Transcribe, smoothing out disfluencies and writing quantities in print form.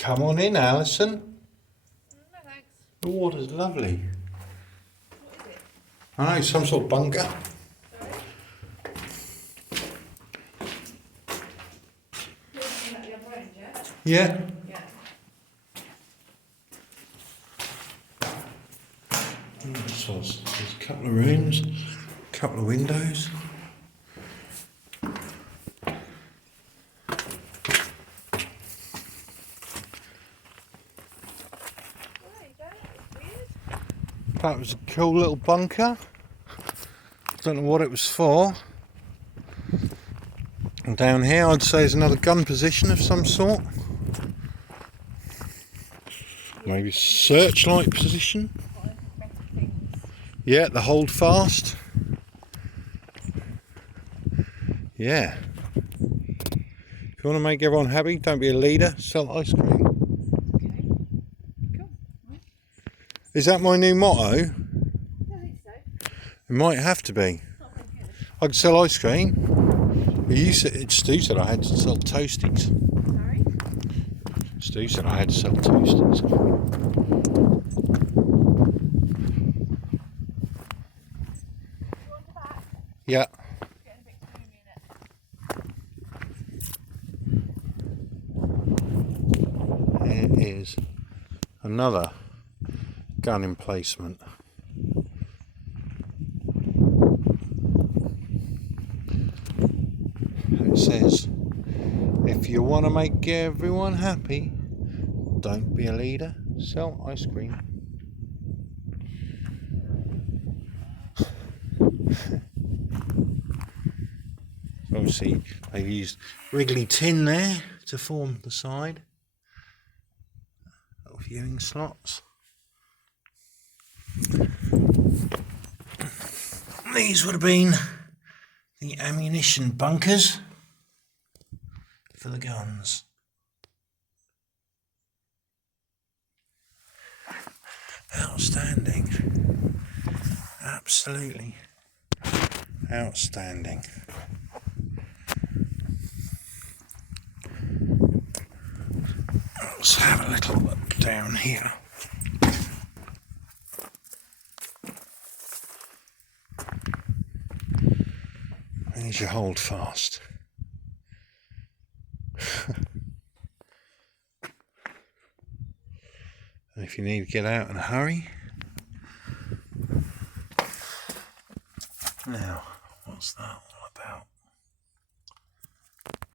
Come on in, Alison. No thanks. The water's lovely. What is it? I know, some sort of bunker. Sorry? You're looking at the other end, yeah? Yeah. Yeah. So there's a couple of rooms, a couple of windows. There you go. That was weird. That was a cool little bunker. Don't know what it was for. And down here I'd say is another gun position of some sort. Maybe searchlight position. Quite better things. Yeah, the hold fast. Yeah. If you want to make everyone happy, don't be a leader, sell ice cream. Okay. Cool. Right. Is that my new motto? I think so. It might have to be. Not very good. I could sell ice cream. Stu said I had to sell toasties. Sorry? Stu said I had to sell toasties. You want the back? Yeah. It's getting a bit gloomy in it. Here is another gun emplacement. It says, if you want to make everyone happy, don't be a leader, sell ice cream. Obviously, they've used wriggly tin there to form the side. Little viewing slots. These would have been the ammunition bunkers for the guns. Outstanding. Absolutely outstanding. Let's have a little look down here. There's your hold fast. And if you need to get out in a hurry. Now, what's that one?